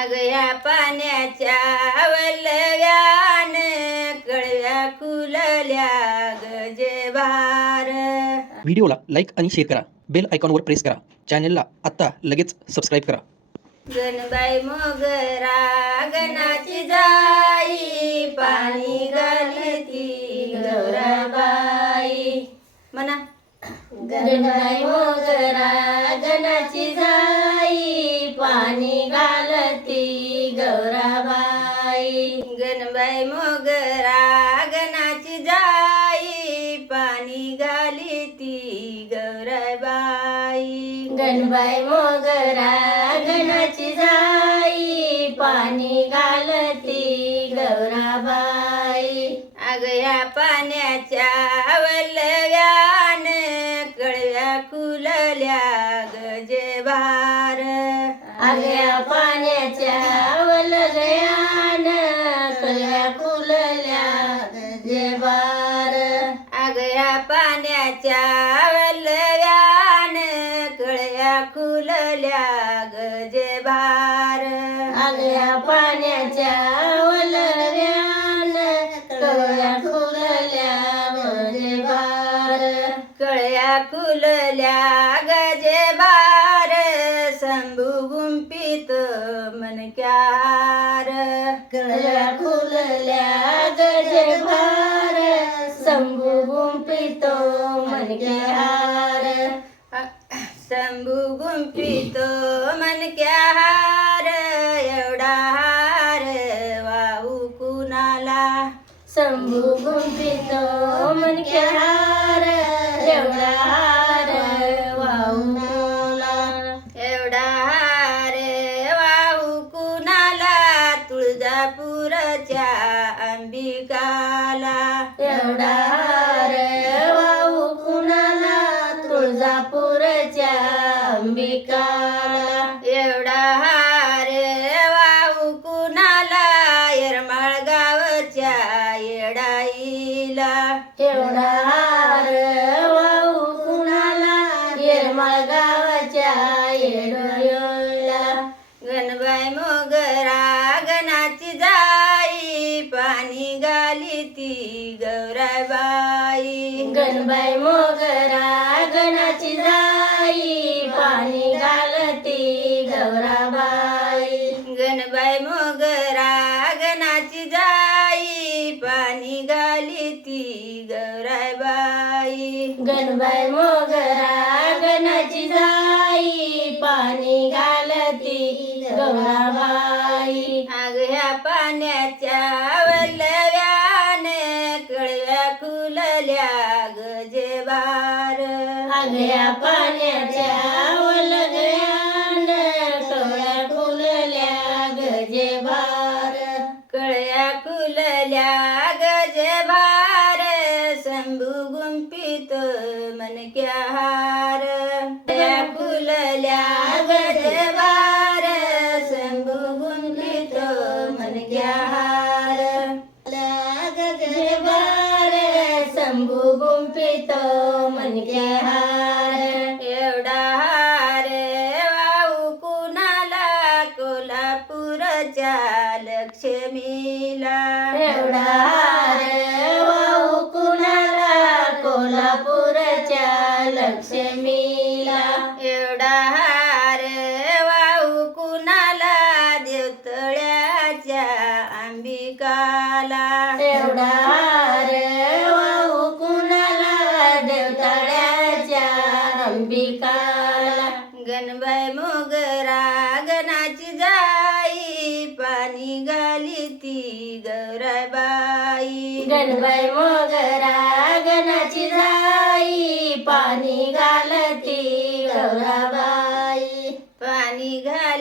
अग या पाण्याच्या वल्लव्यान कळव्या खुलल्या गजे भार. व्हिडिओला लाईक आणि शेअर करा. बेल आयकॉनवर प्रेस करा. चॅनलला आत्ता लगेच सबस्क्राईब करा. गणबाई मोगरा गणाची जाई पाणी घालती गौराबाई म्हणा. गणबाई मोगरा गणाची जाई गणबाई मोगरा गणाची जाई. पाणी घालती गौराबाई अग या पाण्याच्या वल्लव्यान कळव्या खुलल्या गजे भार अग या पाण्याच्या वल्लव्यान कळव्या खुलल्या गजे भार अग या पाण्याच्या वल्लव्यान आगल्या पाण्याच्या वलव्यान कळ्या खुलल्या म्हणजे गजे भार. कळ्या खुलल्या गजे भार शंभू गुंपित मनक्यार. कळ्या खुलल्या गजे भार शंभू गुंपित मनक्यार. शंभू गुंपितो मनक्या हार एवढा हार वाहू कुणाला एवढा हार वाहू कुणाला? तुळजापूरच्या अंबिकाला. एवढा हार वाहू कुणाला? तुळजापूरच्या अंबिकाला. एवढा हार वाहू कुणाला? येरमाळ गावच्या येडाईला. एवढा हार वाहू कुणाला? येरमाळ गावच्या येडोला गणबाई मोगरा गणाची जाई पाणी गाली ती गौराबाई. गणबाई मोगरा गणाची जाई गणबाई मोगरा गणाची जाई पाणी घालती गौराबाई. अग ह्या पाण्याच्या वल्लव्यान कळव्या खुलल्या गजे भार अग ह्या पाण्याच्या वल्लव्यान कळ्या खुलल्या गजे भार कळ्या खुलल्या गजे शंभू गुंपित मनक्या हार. गजे भार शंभू गुंपितो मनक्या हार. एवढा हार वाऊ कुणाला? कोल्हापूरच्या लक्ष्मीला. एवढा हार वाहू कुणाला? कोल्हापूरच्या लक्ष्मी अंबिकाला एवढा हार वाहू कुणाला? देवतळ्याच्या अंबिकाला. गणबाई मोगरा गणाची जाई. पाणी घाली ती गौराबाई. गणबाई मोगरा गणाची जाई. पाणी घालती गौराबाई. पाणी घाल